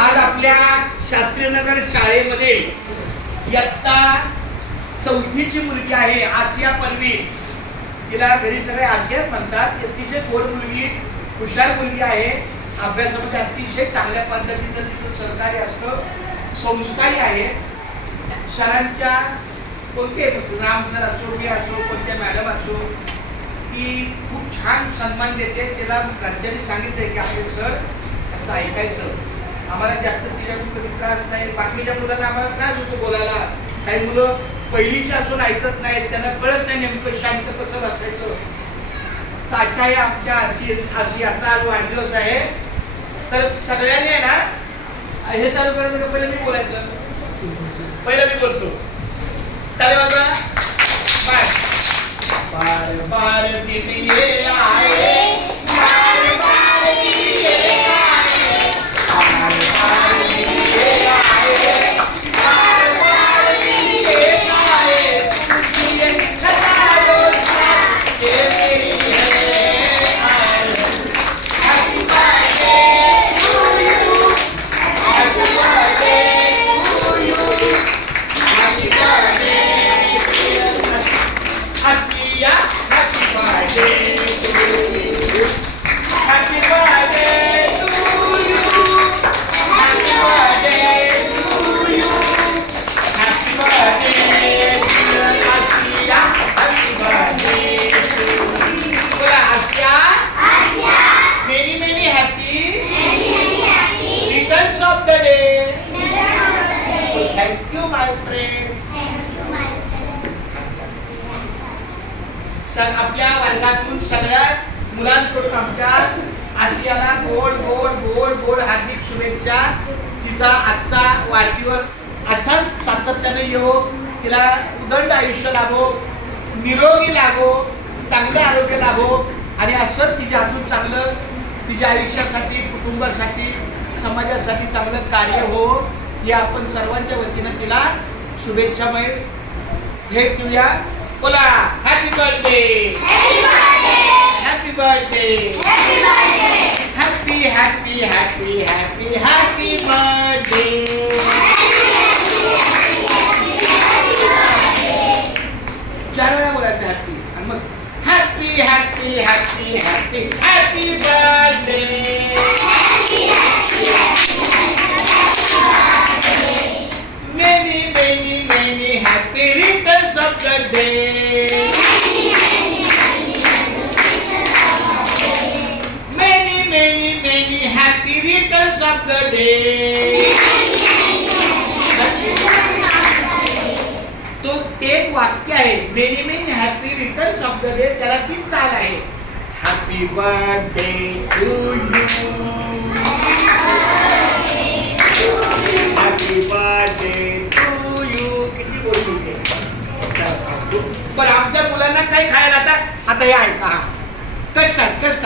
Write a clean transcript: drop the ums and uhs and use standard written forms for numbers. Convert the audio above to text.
आज आपल्या शास्त्रीनगर शाळेमध्ये इयत्ता चौथीची मुलगी आहे आसिया परवीन. तिला घरी सगळे आसियाच म्हणतात. अतिशय गोड मुलगी, हुशार मुलगी आहे. अभ्यासामध्ये अतिशय चांगल्या पद्धतीचं तिचं सहकार्य असतं, संस्कारी आहे. सरांच्या कोणते राम सर असो, मी असो, कोणत्या मॅडम असो, ती खूप छान सन्मान देते. तिला घरच्यांनी सांगितलंय की आपले सर त्यांचं ऐकायचं. आम्हाला जास्त तिच्याकडून कधी त्रास नाही. बाकीच्या मुलांना आम्हाला त्रास होतो बोलायला. काही मुलं पहिलीची असून ऐकत नाहीत, त्यांना कळत नाही नेमकं शांत कसं बसायचं. ताच्या आहे आमच्या आसियाचा आज वाढदिवस आहे. तर सगळ्यांनी आहे ना हे चालू करायचं का? पहिलं मी बोलायचं, पहिलं मी बोलतो. चालेल बाबा. बाय बार बार दिये आए, बार बार दिये आए, बार बार दिये आए, बार बार दिये आए, दिये हजारों साल के लिए आए. Happy birthday to you, happy birthday to you, happy birthday Asiya, happy birthday to you, happy birthday to you, happy birthday to you, happy birthday dear Asiya, happy birthday to you. बोला आसिया, many many happy returns of the day. Thank you my friend. आपल्या वर्गातून सगळ्या मुलांकडून आमच्या आसियाला गोड गोड गोड गोड हार्दिक शुभेच्छा. तिचा आजचा वाढदिवस असाच सातत्याने येवो, तिला उदंड आयुष्य लाभो, निरोगी लाभो, चांगलं आरोग्य लाभो आणि असं तिच्या हातून चांगलं तिच्या आयुष्यासाठी, कुटुंबासाठी, समाजासाठी चांगलं कार्य हो, हे आपण सर्वांच्या वतीनं तिला शुभेच्छामय भेट देऊया. बोला happy birthday, happy birthday, happy happy happy happy happy birthday. चार वेळा बोलायचं हॅपी आणि मग happy happy happy happy happy birthday. Many, many, many happy returns of the day. Many, many, many happy returns of the day. तो ते एक वाक्य आहे. Many many happy returns of the day. त्याला तीच चाल आहे. Happy birthday to you, happy birthday to you. किती बोलू ते. बरं आमच्या मुलांना काय खायला आता हे ऐका. कष्ट